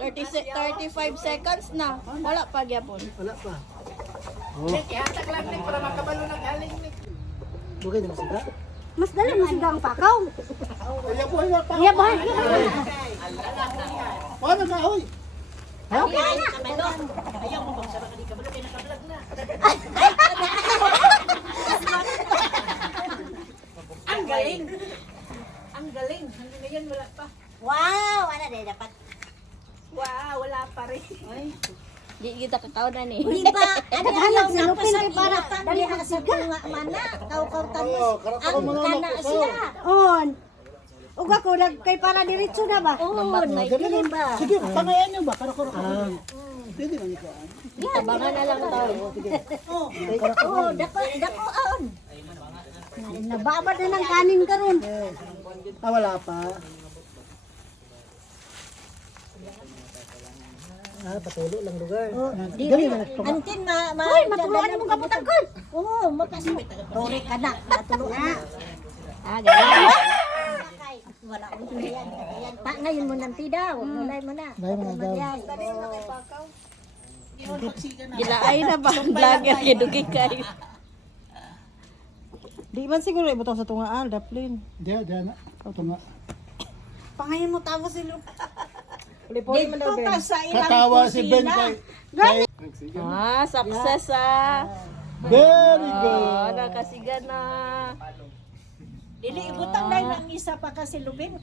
35 seconds na. Wala pa gyapon. Wala pa. Oh, Ihatak lang Nick para makabalo ng galing Nick. bugay na sila. Mas dali mo sigang pakaw. Kaya po ay pa. Iya ba? Ano ka hoy? Ayaw mo bang sarang di kabalo kay nakablog na. Ang galing. Ang galing. Hanggang ngayon wala pa. Wow, ana day dapat. Wow, wala pa rin. Di kita kakaon ni. Di ba? Ano hanap sa lupin kay para dali ka sa bunga mana. Kaw tamos. Ang kana siya. On. Uga ko kay para diretso na ba? On. Dilim ba? Sige, pangayan niyo ba? Karo. Pwede man ikaw. Tabangan na lang tayo. Oh, dako on. Nababad na ng kanin karon. Wala pa. Patulo lang lugar. Dili na. Antin Hoy, matuluan mo kabutang ko. Oo, mapaso. Tore ka na, matulo na. Ganyan. Wala ko yan. Pa ngayon mo nang tidaw. Mulay mo na. Mulay mo na daw. Gilaay na ba ang vlogger kidugi kayo. Di man siguro ibutang sa tungaan, daplin. Diya na. Ito nga. Pangayon mo tamo si Luke. Dito ka sa ilang Katawa si Ben kay. Success Very good. Nakasigan na. Dili ibutang dahil ang isa pa kasi lubin.